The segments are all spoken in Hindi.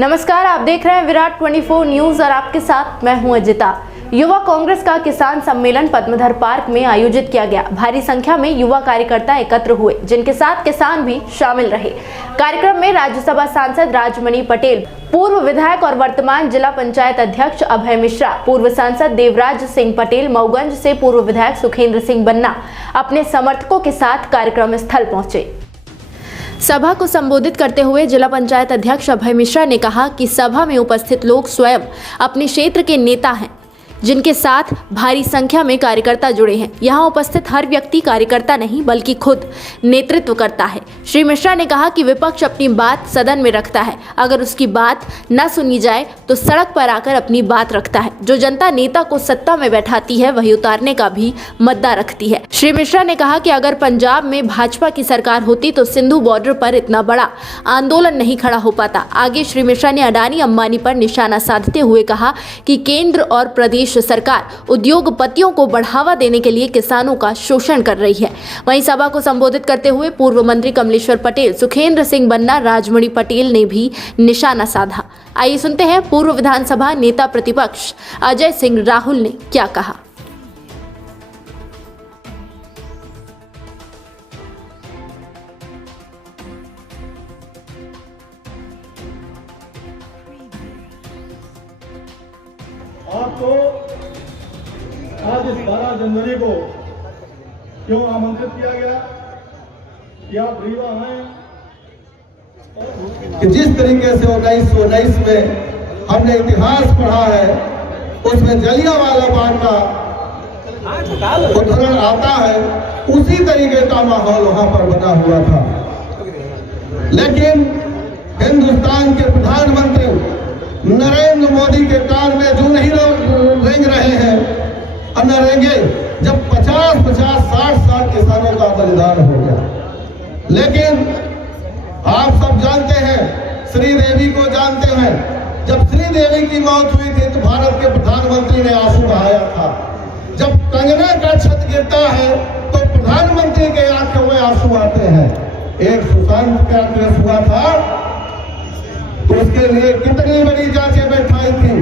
नमस्कार, आप देख रहे हैं विराट 24 न्यूज और आपके साथ मैं हूं अजिता। युवा कांग्रेस का किसान सम्मेलन पद्मधर पार्क में आयोजित किया गया। भारी संख्या में युवा कार्यकर्ता एकत्र हुए, जिनके साथ किसान भी शामिल रहे। कार्यक्रम में राज्यसभा सांसद राजमणि पटेल, पूर्व विधायक और वर्तमान जिला पंचायत अध्यक्ष अभय मिश्रा, पूर्व सांसद देवराज सिंह पटेल, मऊगंज से पूर्व विधायक सुखेंद्र सिंह बन्ना अपने समर्थकों के साथ कार्यक्रम स्थल पहुंचे। सभा को संबोधित करते हुए जिला पंचायत अध्यक्ष अभय मिश्रा ने कहा कि सभा में उपस्थित लोग स्वयं अपने क्षेत्र के नेता हैं, जिनके साथ भारी संख्या में कार्यकर्ता जुड़े हैं। यहाँ उपस्थित हर व्यक्ति कार्यकर्ता नहीं बल्कि खुद नेतृत्व करता है। श्री मिश्रा ने कहा कि विपक्ष अपनी बात सदन में रखता है, अगर उसकी बात न सुनी जाए तो सड़क पर आकर अपनी बात रखता है। जो जनता नेता को सत्ता में बैठाती है वही उतारने का भी मुद्दा रखती है। श्री मिश्रा ने कहा कि अगर पंजाब में भाजपा की सरकार होती तो सिंधु बॉर्डर पर इतना बड़ा आंदोलन नहीं खड़ा हो पाता। आगे श्री मिश्रा ने अडानी अंबानी पर निशाना साधते हुए कहा कि केंद्र और प्रदेश सरकार उद्योगपतियों को बढ़ावा देने के लिए किसानों का शोषण कर रही है। वहीं सभा को संबोधित करते हुए पूर्व मंत्री कमलेश्वर पटेल, सुखेंद्र सिंह बन्ना, राजमणि पटेल ने भी निशाना साधा। आइए सुनते हैं पूर्व विधानसभा नेता प्रतिपक्ष अजय सिंह राहुल ने क्या कहा। आपको आज इस 12 जनवरी को क्यों आमंत्रित किया गया कि आप रीवा आए? कि जिस तरीके से 1919 में हमने इतिहास पढ़ा है, उसमें जलियांवाला बाग का उदाहरण आता है, उसी तरीके का माहौल वहां पर बना हुआ था। लेकिन हिंदुस्तान के प्रधानमंत्री नरेंद्र मोदी के कान में जो नहीं रेंग रहे हैं और न रेंगे, जब 50-50, 60 किसानों का बलिदान हो गया। लेकिन आप सब जानते हैं, श्रीदेवी को जानते हैं, जब श्रीदेवी की मौत हुई थी तो भारत के प्रधानमंत्री ने आंसू बहाया था। जब कंगना का छत गिरता है तो प्रधानमंत्री के आंखों में आंसू आते हैं। एक सुशांत का केस हुआ था तो उसके लिए कितनी बड़ी जांचें बैठाई थी,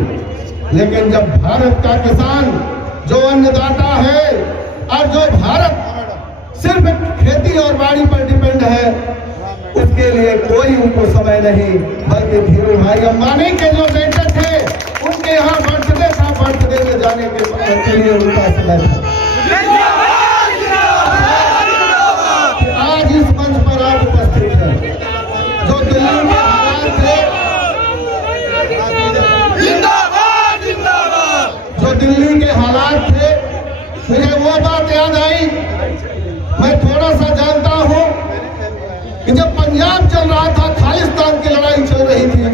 लेकिन जब भारत का किसान जो अन्नदाता है और जो भारत सिर्फ खेती और बाड़ी पर डिपेंड है, उसके लिए कोई उनको समय नहीं, बल्कि धीरू भाई अंबानी के जो बेटे थे उनके यहाँ बर्थडे था, बर्थडे में जाने के लिए उनका समय था। आज इस मंच पर आप उपस्थित हैं, जो दिल्ली में हालात थे, जो दिल्ली के हालात थे, मुझे वो बात याद आई। मैं थोड़ा सा जानता हूं कि जब पंजाब चल रहा था, खालिस्तान की लड़ाई चल रही थी,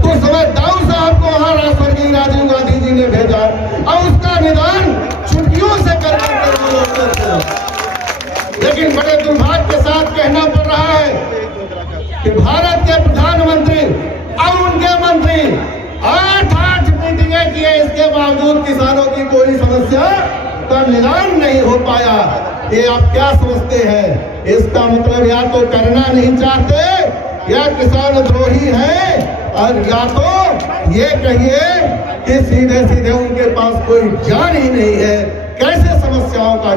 तो उस समय दाऊ साहब को वहां स्वर्गीय राजीव गांधी जी ने भेजा और उसका निदान छुट्टियों से करके। लेकिन बड़े दुर्भाग्य के साथ कहना पड़ रहा है कि भारत के प्रधानमंत्री और उनके मंत्री 8 मीटिंगें किए, इसके बावजूद किसानों की कोई समस्या का निदान नहीं हो पाया। ये आप क्या समझते हैं? इसका मतलब या तो करना नहीं चाहते या किसान द्रोही है, और या तो ये कहिए कि सीधे सीधे उनके पास कोई जान ही नहीं है कैसे समस्याओं का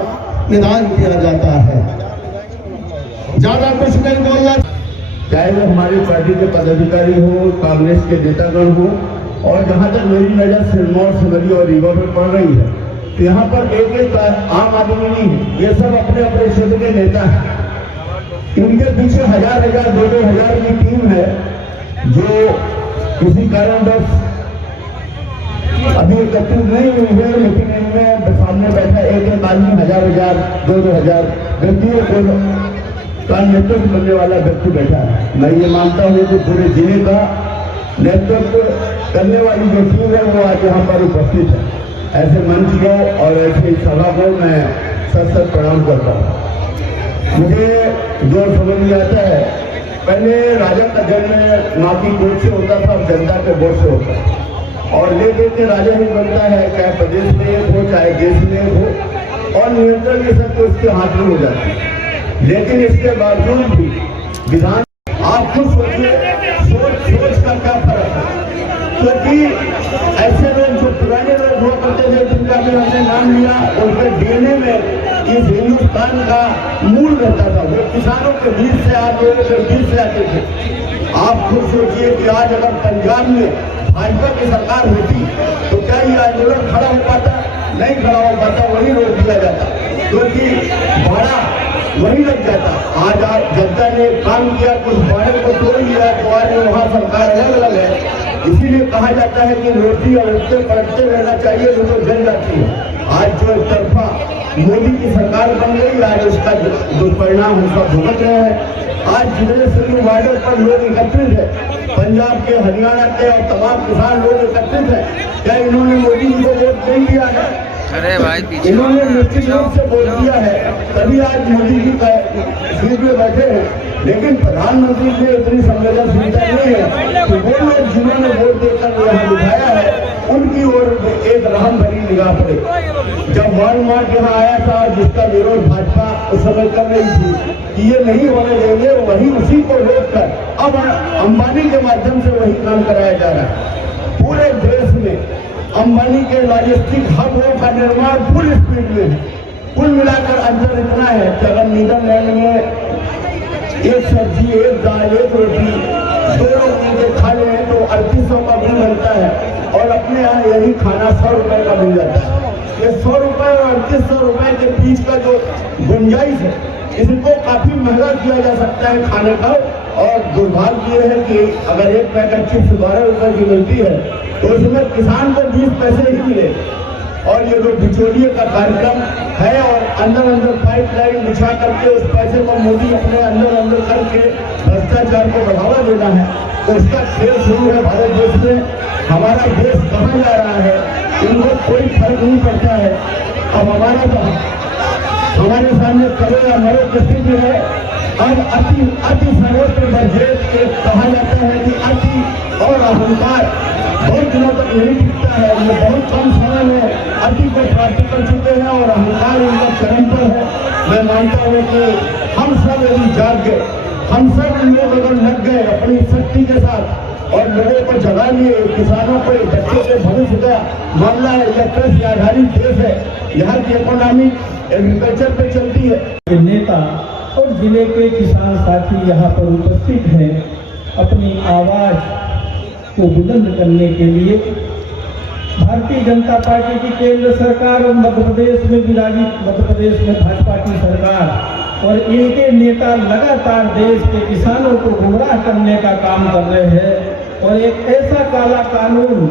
निदान किया जाता है। ज्यादा कुछ नहीं बोलना, चाहे वो हमारी पार्टी के पदाधिकारी हो, कांग्रेस के नेतागण हो, और जहाँ तक मेरी नजर सिरमौर, सिमरी और रीवा में पड़ रही है, तो यहाँ पर एक आम आदमी नहीं है, ये सब अपने अपने क्षेत्र के नेता हैं। इनके पीछे 1000-1000, 2000 की टीम है, जो किसी कारणवश अभी एकत्रित नहीं हुई है, लेकिन इनमें सामने बैठा एक आदमी 1000-1000, 2000 व्यक्तियों को का नेतृत्व करने वाला व्यक्ति बैठा है। मैं ये मानता हूँ कि पूरे जिले का नेतृत्व करने वाली जो टीम है वो आज यहाँ पर उपस्थित है। ऐसे मंच को और ऐसे सभा को मैं सत प्रणाम करता हूँ। मुझे जो समझ में आता है, पहले राजा का जन्म माँ की गोद से होता था, जनता के वोट से होता है, और ले देते राजा ही बनता है, चाहे प्रदेश में एक हो चाहे देश में एक हो, और नियंत्रण ये सब तो उसके हाथ में हो जाती है। लेकिन इसके बावजूद भी विधान, आप खुद सोचिए, सोच का क्या फर्क क्योंकि ऐसे लोग जो पुराने लोग हुआ करते थे जिनका भी हमने नाम लिया, उनके डीएनए में इस हिंदुस्तान का मूल रहता था। वो किसानों के बीच से आते थे, बीच से आते थे। आप खुद सोचिए कि आज अगर पंजाब में भाजपा की सरकार होती तो क्या ये आंदोलन खड़ा हो पाता? नहीं खड़ा हो पाता, वही रोक दिया जाता, क्योंकि भाड़ा वही लग जाता। आज आप जनता ने काम किया, कुछ भाड़े को तोड़ लिया तो आज वहाँ सरकार अलग अलग है। इसीलिए कहा जाता है कि रोटी और उठते पलटते रहना चाहिए, जो तो जल जाती है। आज जो एक तरफा मोदी की सरकार बन गई, आज उसका दुष्परिणाम हम सब भुगत रहे हैं। आज जितने सिंधु बॉर्डर पर लोग एकत्रित है, पंजाब के, हरियाणा के और तमाम किसान लोग एकत्रित है, क्या इन्होंने मोदी जी को वोट नहीं दिया है? अरे भाई पीछे इन्होंने निश्चित रूप से वोट दिया है, तभी आज मोदी जी का सीट में बैठे हैं। लेकिन प्रधानमंत्री ने इतनी संवेदनशीलता नहीं है कि वो लोग जिन्होंने वोट देकर यहाँ दिखाया है उनकी ओर एक रहम भरी निगाह पड़े। जब वॉलमार्ट यहाँ आया था, जिसका विरोध भाजपा उस समय कर रही थी कि ये नहीं होने देंगे, वही उसी को रोककर अब अंबानी के माध्यम से वही काम कराया जा रहा है। पूरे देश में अंबानी के लॉजिस्टिक हबों का निर्माण फुल स्पीड में है। कुल मिलाकर अंतर इतना है कि अगर नीदरलैंड में एक सब्जी, एक दाल, एक रोटी 2 लोग मिलकर खा लें तो 3800 का बिल बनता है, और अपने यहाँ यही खाना 100 रुपए का मिल जाता है। ये 100 रुपए और 3800 रुपए के बीच का जो गुंजाइश है, इसको काफी महंगा किया जा सकता है खाने का। और दुर्भाग्य ये है कि अगर एक पैकेट चिप्स 12 रुपए की मिलती है तो उसमें किसान को 20 पैसे ही मिले। और ये जो बिचौलिए का कार्यक्रम है और अंदर पाइपलाइन बिछा करके उस पैसे को मोदी अपने अंदर करके भ्रष्टाचार को बढ़ावा देना है, तो उसका खेल शुरू है भारत देश में। हमारा देश कहाँ जा रहा है इनको कोई फर्क नहीं पड़ता है। अब हमारे सामने करो या मरो की स्थिति है। अब अति सर्वोच्च दर्जे कहा जाता है कि अति और अहंकार बहुत दिनों तक नहीं टिकता है। ये बहुत कम समय में अति को प्राप्त कर चुके हैं और अहंकार इनका चरम पर है। मैं मानता हूँ कि हम सब यदि जाग गए, हम सब लोग अगर लग गए अपनी शक्ति के साथ और लोगों को जगा लिए, किसानों को, बच्चों के भविष्य का मामला है, यह कृषि आधारित देश है, यहाँ की इकोनॉमी एग्रीकल्चर पे चलती है। नेता और जिले के किसान साथी यहाँ पर उपस्थित हैं अपनी आवाज को बुलंद करने के लिए। भारतीय जनता पार्टी की केंद्र सरकार और मध्य प्रदेश में विराजित मध्य प्रदेश में भाजपा की सरकार और इनके नेता लगातार देश के किसानों को गुमराह करने का काम कर रहे हैं। और एक ऐसा काला कानून,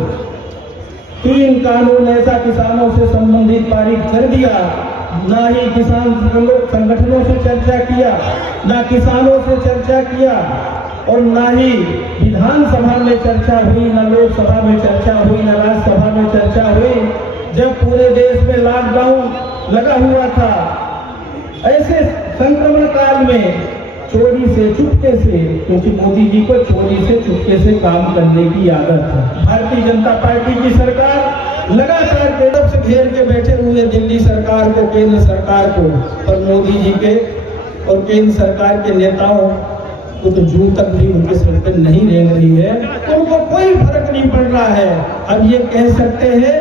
3 कानून ऐसा किसानों से संबंधित पारित कर दिया, ना ही किसान संगठनों से चर्चा किया, ना किसानों से चर्चा किया और ना ही विधानसभा में चर्चा हुई, ना लोकसभा में चर्चा हुई, ना राज्यसभा में चर्चा हुई। जब पूरे देश में लॉकडाउन लगा हुआ था, ऐसे संक्रमण काल में चोरी से चुपके से, क्योंकि मोदी जी को चोरी से चुपके से काम करने की आदत है। भारतीय जनता पार्टी की सरकार लगातार केंद्र से घेर के बैठे हुए दिल्ली सरकार को, केंद्र सरकार को, और मोदी जी के और केंद्र सरकार के नेताओं को तो जूं तक भी उनके सर पर नहीं रेंग रही है, उनको कोई फर्क नहीं पड़ रहा है। अब ये कह सकते हैं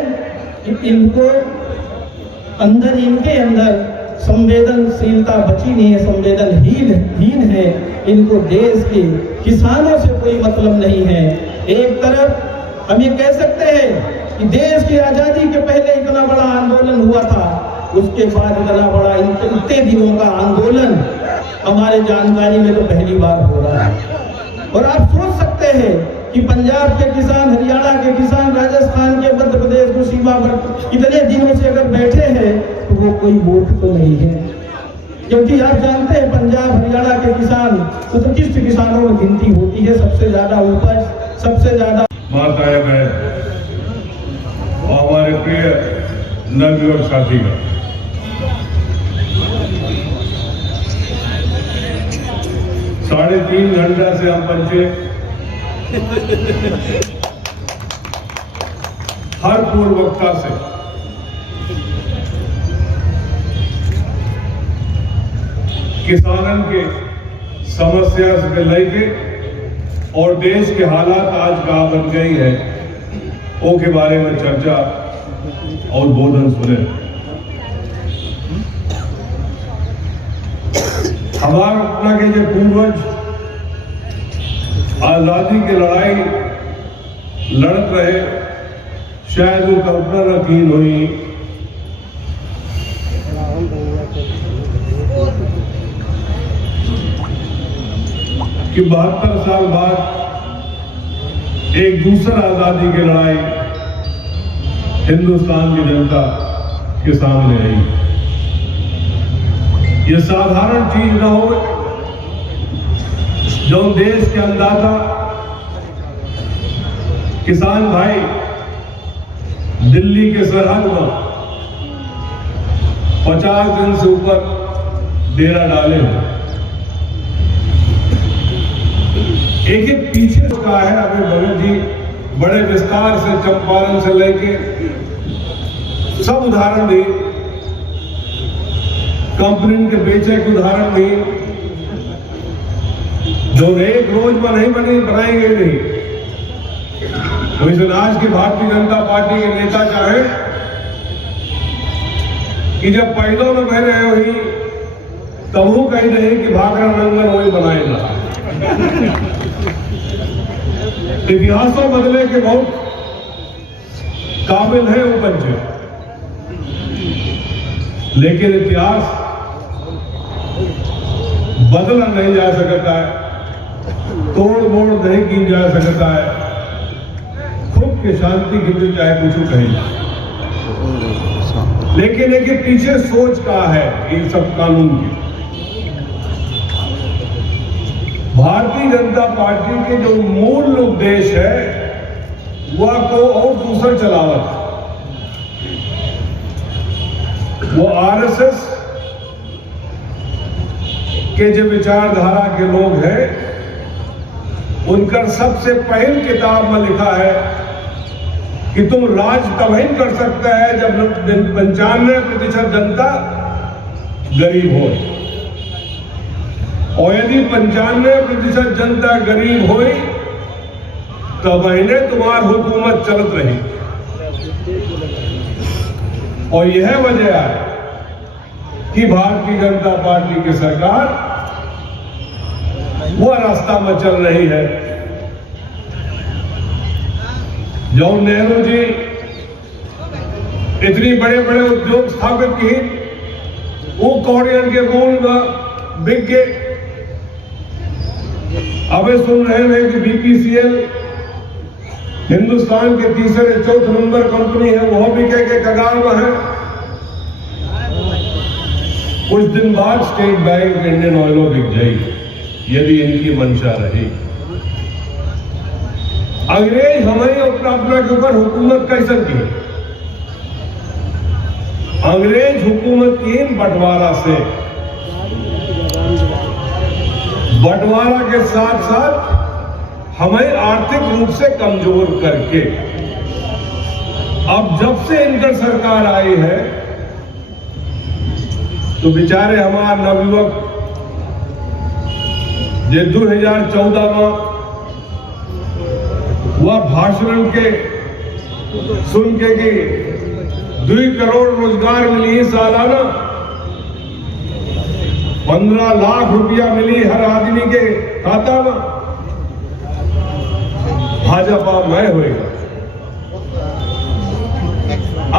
कि इनको इनके अंदर संवेदनशीलता बची नहीं है, संवेदनहीन है। इनको देश के किसानों से कोई मतलब नहीं है। एक तरफ हम ये कह सकते हैं कि देश की आजादी के पहले इतना बड़ा आंदोलन हुआ था, उसके बाद इतना बड़ा इतने दिनों का आंदोलन हमारे जानकारी में तो पहली बार हो रहा है। और आप सोच सकते हैं कि पंजाब के किसान, हरियाणा के किसान, राजस्थान के, मध्य प्रदेश को सीमा पर इतने दिनों से अगर बैठे हैं तो वो कोई मूर्ख तो नहीं है। क्योंकि आप जानते हैं पंजाब हरियाणा के किसान तो किस किसानों में गिनती होती है, सबसे ज्यादा उपज, सबसे ज्यादा माताएं बहन और हमारे प्रिय नवयुवक साथी का 3.5 घंटा से हम पहुंचे। हर पूर्व वक्ता से किसानन के समस्या से लेके और देश के हालात आज का बन गई है ओ के बारे में चर्चा और बोधन सुने। हमारा अपना के जो पूर्वज आजादी की लड़ाई लड़त रहे, शायद वो कल्पना न की हुई कि 72 साल बाद एक दूसरा आजादी की लड़ाई हिंदुस्तान की जनता के सामने आई। ये साधारण चीज न हो जो देश के अन्नदाता किसान भाई दिल्ली के सरहद में 50 दिन से ऊपर डेरा डाले हैं। एक एक पीछे का है। अभी भगत जी बड़े विस्तार से चंपारण से लेके सब उदाहरण दी, कंपनी के बेचे के उदाहरण दी, जो एक रोज में नहीं बनाई गई नहीं। वैसे आज की भारतीय जनता पार्टी के नेता चाहे कि जब पहलों में बह रहे हुई तब वो कही नहीं कि भाखड़ा नंगल वही बनाएगा। इतिहासों बदले के बहुत काबिल है वो बच्चे, लेकिन इतिहास बदला नहीं जा सकता है, तोड़ मोड़ नहीं की जा सकता है। खुद की शांति के लिए चाहे कुछ कहीं, लेकिन एक पीछे सोच का है इन सब कानून की। भारतीय जनता पार्टी के जो मूल उद्देश्य है वह को और दूसरा चलावत, वो आरएसएस के जो विचारधारा के लोग हैं उनका सबसे पहली किताब में लिखा है कि तुम राज तभी कर सकते हैं जब 95% जनता गरीब हो, और यदि 95% जनता गरीब हुई तब इन्हें तुम्हारी हुकूमत चलत रही। और यह वजह है कि भारतीय जनता पार्टी की सरकार वह रास्ता में चल रही है जो नेहरू जी इतनी बड़े बड़े उद्योग स्थापित की, वो कौड़ियन के मूल में बिक गए। अब सुन रहे हैं कि बीपीसीएल हिंदुस्तान के तीसरे चौथे नंबर कंपनी है, वह भी के कगार में है। कुछ दिन बाद स्टेट बैंक इंडियन ऑयल बिक जाएगी यदि इनकी मंशा रही। अंग्रेज हमारे अपना के ऊपर हुकूमत कैसे की? अंग्रेज हुकूमत की बंटवारा से, बंटवारा के साथ साथ हमें आर्थिक रूप से कमजोर करके, अब जब से इनका सरकार आई है तो बेचारे हमारे नवयुवक जो 2014 में वह भाषण के सुन के कि 2 करोड़ रोजगार मिली सालाना, 15 लाख रुपया मिली हर आदमी के खाता में, भाजपा मैं होएगा।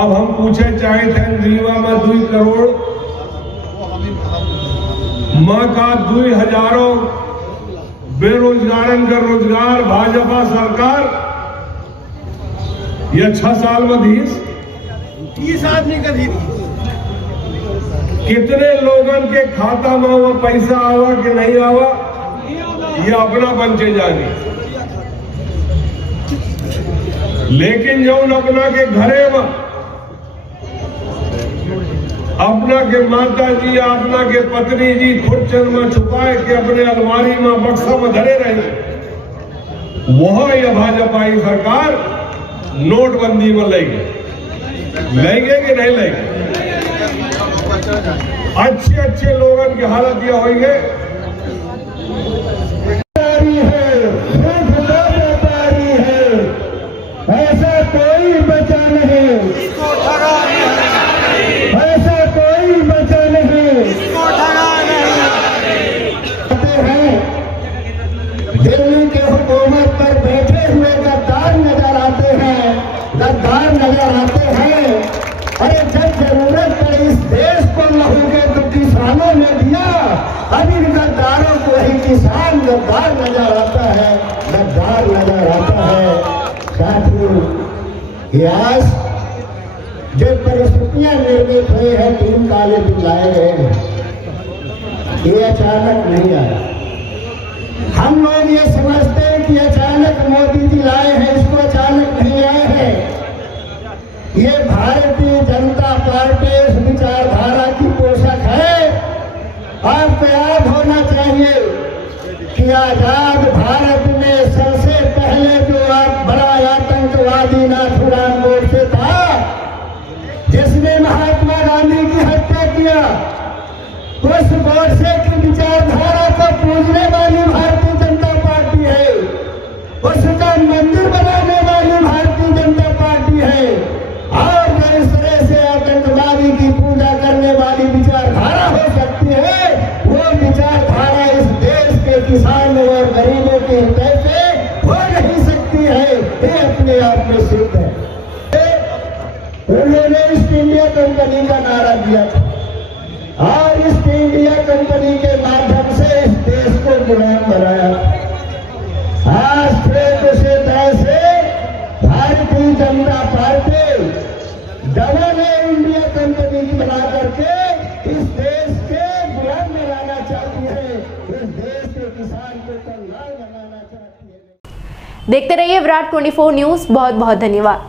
अब हम पूछे चाहे थे रीवा में 2 करोड़ मां का 2,000 बेरोजगारन का रोजगार भाजपा सरकार यह 6 साल में 30 आदमी का दी। कितने लोगन के खाता में वो पैसा आवा कि नहीं आवा ये अपना पंचे जाने, लेकिन जो अपना के घरे में अपना के माता जी अपना के पत्नी जी खुर्चन में छुपाए के अपने अलमारी में बक्सा में धरे रहे, वह यह भाजपाई सरकार नोटबंदी में लेंगे कि नहीं लेंगे? अच्छे लोगों की हालत यह होगी है, ऐसा कोई दिल्ली के हुकूमत पर बैठे हुए गद्दार नजर आते हैं, गद्दार नजर आते हैं। अरे जब जरूरत पड़ी इस देश को लहू के तो किसानों ने दिया, अब इन गद्दारों को ही किसान गद्दार नजर आता है, गद्दार नजर आता है। साथियों, ये आज जो परिस्थितियां निर्मित हुई है, 3 काले बिल लाए गए हैं, ये अचानक नहीं आया। हम लोग ये समझते हैं कि अचानक मोदी जी लाए हैं, इसको अचानक नहीं आए हैं। ये भारतीय जनता पार्टी इस विचारधारा की पोषक है। आपको याद होना चाहिए कि आजाद भारत में सबसे पहले जो बड़ा आतंकवादी नाथूराम गोडसे था, जिसने महात्मा गांधी की हत्या किया, उस गोडसे की विचारधारा को पूजने वाली भारतीय जनता पार्टी है, उसका मंदिर बनाने वाली भारतीय जनता पार्टी है। और जो इस तरह से आतंकवादी की पूजा करने वाली विचारधारा हो सकती है, वो विचारधारा इस देश के किसानों और गरीबों के हित से हो नहीं सकती है। ये अपने आप में सिद्ध है। उन्होंने ईस्ट इंडिया कंपनी का नारा दिया था और ईस्ट इंडिया कंपनी के माध्यम से इस देश को गुलाम बनाया। आज फिर उसे तरह से Bharatiya Janata party double India company की बना करके इस देश के गुलाम बनाना चाहती है, इस देश के किसान को कंगाल बनाना चाहती है। देखते रहिए विराट 24 न्यूज़। बहुत बहुत धन्यवाद।